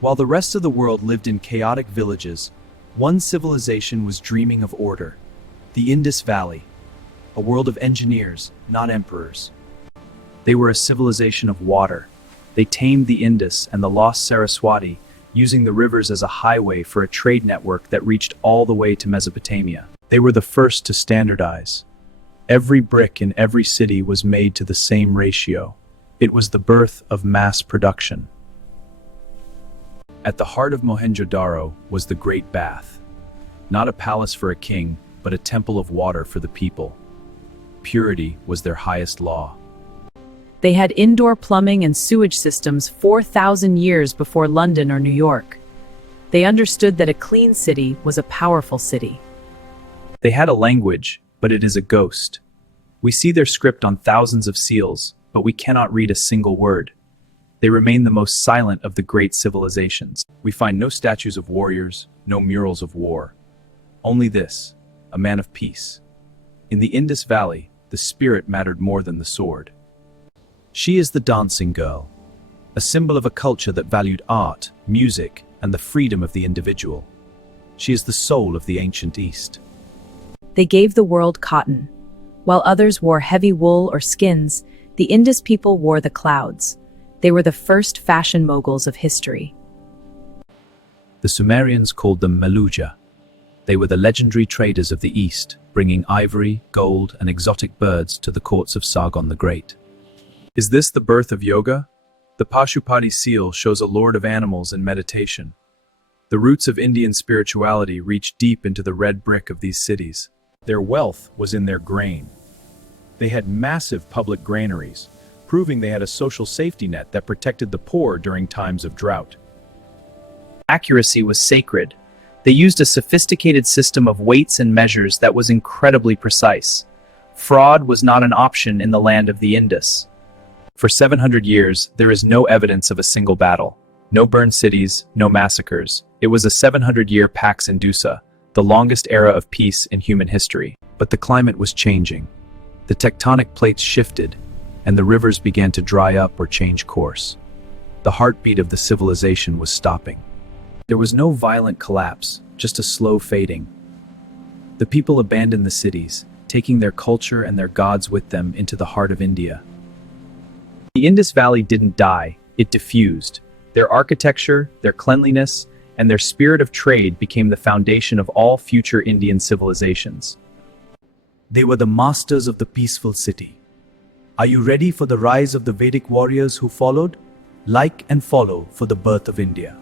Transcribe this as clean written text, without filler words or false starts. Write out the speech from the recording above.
While the rest of the world lived in chaotic villages, one civilization was dreaming of order: the Indus Valley, a world of engineers, not emperors. They were a civilization of water. They tamed the Indus and the lost Saraswati, using the rivers as a highway for a trade network that reached all the way to Mesopotamia. They were the first to standardize. Every brick in every city was made to the same ratio. It was the birth of mass production. At the heart of Mohenjo-daro was the Great Bath. Not a palace for a king, but a temple of water for the people. Purity was their highest law. They had indoor plumbing and sewage systems 4,000 years before London or New York. They understood that a clean city was a powerful city. They had a language, but it is a ghost. We see their script on thousands of seals, but we cannot read a single word. They remain the most silent of the great civilizations. We find no statues of warriors, no murals of war. Only this, a man of peace. In the Indus Valley, the spirit mattered more than the sword. She is the dancing girl, a symbol of a culture that valued art, music, and the freedom of the individual. She is the soul of the ancient East. They gave the world cotton. While others wore heavy wool or skins, the Indus people wore the clouds. They were the first fashion moguls of history. The Sumerians called them Meluja. They were the legendary traders of the East, bringing ivory, gold, and exotic birds to the courts of Sargon the Great. Is this the birth of yoga? The Pashupati seal shows a lord of animals in meditation. The roots of Indian spirituality reach deep into the red brick of these cities. Their wealth was in their grain. They had massive public granaries, proving they had a social safety net that protected the poor during times of drought. Accuracy was sacred. They used a sophisticated system of weights and measures that was incredibly precise. Fraud was not an option in the land of the Indus. For 700 years, there is no evidence of a single battle. No burned cities, no massacres. It was a 700-year Pax Indusa, the longest era of peace in human history. But the climate was changing. The tectonic plates shifted, and the rivers began to dry up or change course. The heartbeat of the civilization was stopping. There was no violent collapse, just a slow fading. The people abandoned the cities, taking their culture and their gods with them into the heart of India. The Indus Valley didn't die, it diffused. Their architecture, their cleanliness, and their spirit of trade became the foundation of all future Indian civilizations. They were the masters of the peaceful city. Are you ready for the rise of the Vedic warriors who followed? Like and follow for the birth of India.